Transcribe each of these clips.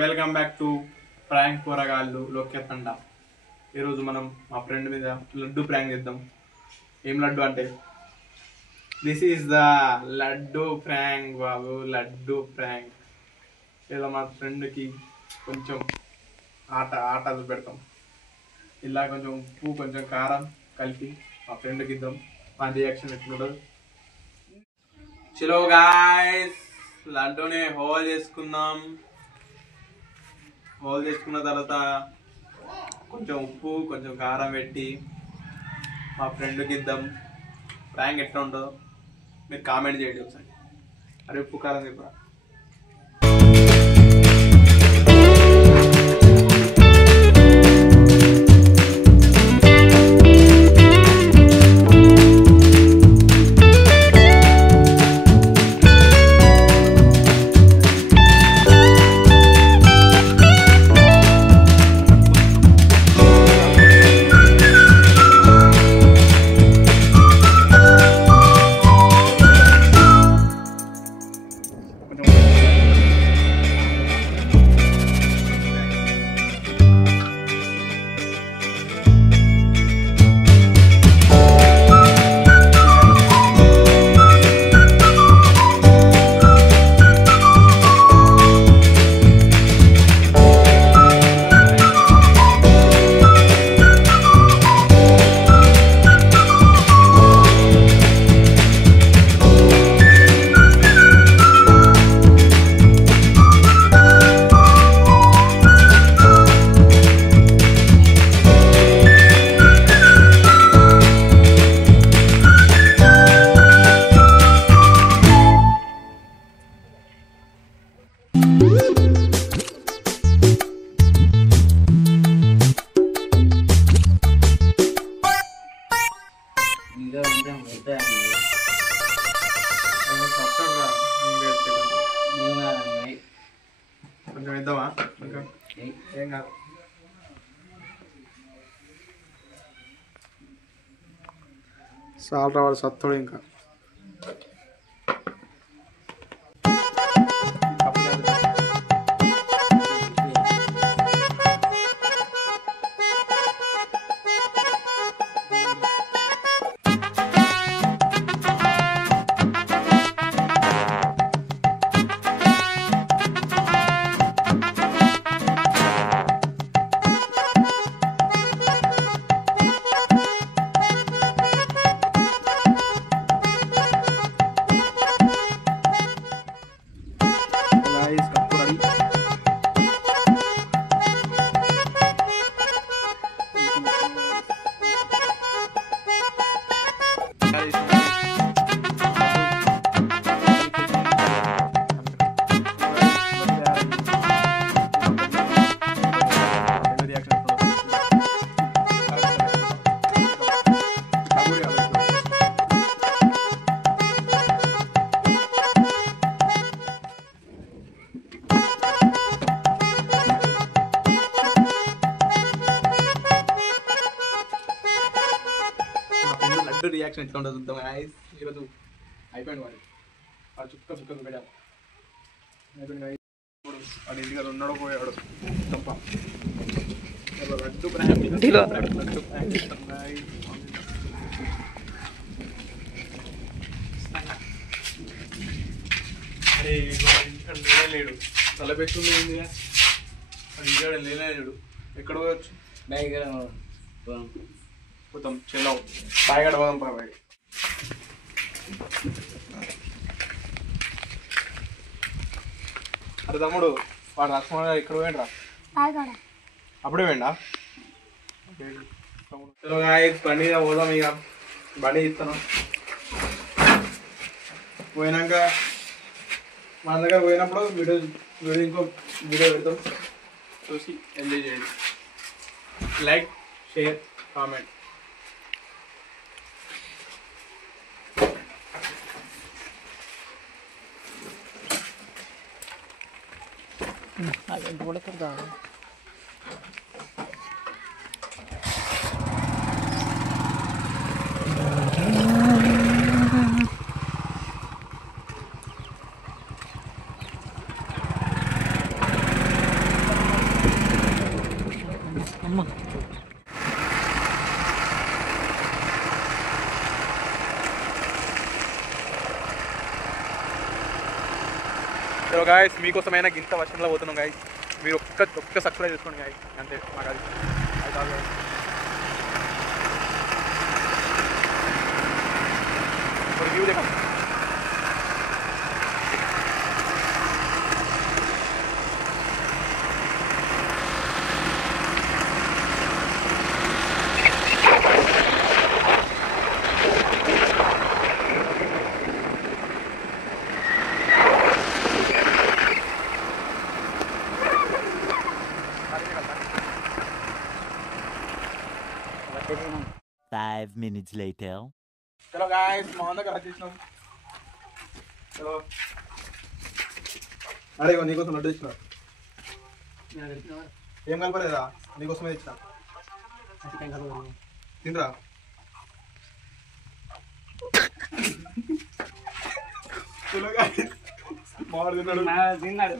Welcome back to prank కూరగాయలు లోక్యతండ. ఈరోజు మనం మా ఫ్రెండ్ మీద లడ్డు ప్రాంక్ చేద్దాం. ఏం లడ్డు అంటే this is the laddu prank Babu, laddu prank. ఇలా మా ఫ్రెండ్కి కొంచెం ఆట పెడతాం. ఇలా కొంచెం ఉప్పు కొంచెం కారం కలిపి మా ఫ్రెండ్కి ఇద్దాం. మా రియాక్షన్ ఎట్లుంటుంది. చలో గాయ్స్, లడ్డూని హోల్ చేసుకుందాం. హోల్ చేసుకున్న తర్వాత కొంచెం ఉప్పు కొంచెం కారం పెట్టి మా ఫ్రెండ్కి ఇద్దాం. ప్రాంక్ ఎట్లా ఉంటుందో మీరు కామెంట్ చేయండి ఒకసారి. అరే ఉప్పు కారం చెప్పరా. కొంచెం ఇద్దామా? ఏం కాదు. సాల్ రావాలి సత్తోడు ఇంకా. రియాక్షన్ ఎట్లా ఉండదు చూద్దాం. ఈరోజు అయిపోయింది వాడు చుక్క పెట్టాలి. వాడు ఇంటికి ఉన్నాడో పోయాడు తప్ప. లడ్డు లేడు, తలపెట్టుండి ఇంటికాడ లేడు. ఎక్కడ పోవచ్చు? పోతాం. చెల్లవు పాయగడ పోదాం. పాయ అరే తమ్ముడు, వాడు లక్ష్మణ ఇక్కడ పోయిండ్రా? అప్పుడే పోయిండా? చలో బండి మీద పోదాం. ఇక బండి ఇస్తాను. పోయినాక మన దగ్గర పోయినప్పుడు వీడియో ఇంకో వీడియో పెడతాం. చూసి ఎంజాయ్ చేయండి. Like, share, comment. అది కూడా కదా. సో గాయస్ మీకోసమైనా గింత వర్షంలో పోతున్నాం గాయస్. మీరు ఒక్క సబ్స్క్రైబ్ చేసుకోండి గాయస్, అంతే మాకు అది కాదు. వ్యూ देखो Five minutes later. चलो गाइस मोहन దగ్గర వచ్చేసాం. चलो అరే ఇగో నీకోసం లడ్డు తెచ్చినా. ఏం కలపలేదా? నీకోసమే తెచ్చినా. తినరా? చలో గాइस మోహన్ తిన్నాడు.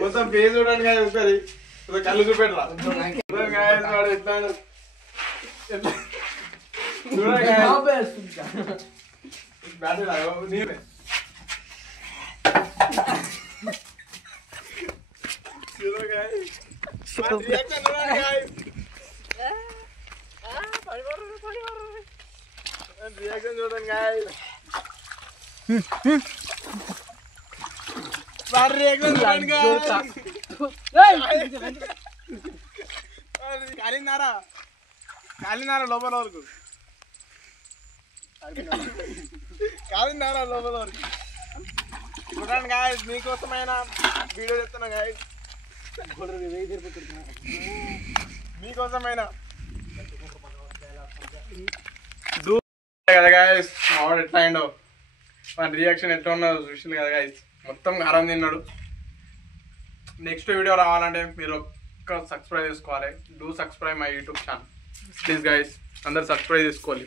మొత్తం ఫేస్ చూడండి కానీ ఒకసారి కళ్ళు చూపెట్టరా రియాక్షన్ చూడండి గాయస్. కాలినారా లోపల వరకు చూడండి గాయస్, మీకోసమైనా వీడియో చెప్తున్నా గాయస్, మీకోసమైనా కదా గాయస్. మావాడు ఎట్లా అయిండో, మన రియాక్షన్ ఎట్లా ఉన్నదో చూసింది కదా గాయస్. మొత్తం కారం తిన్నాడు. నెక్స్ట్ వీడియో రావాలంటే మీరు ఒక్క సబ్స్క్రైబ్ చేసుకోవాలి. Do subscribe my YouTube channel please guys. అందరు సబ్స్క్రైబ్ చేసుకోవాలి.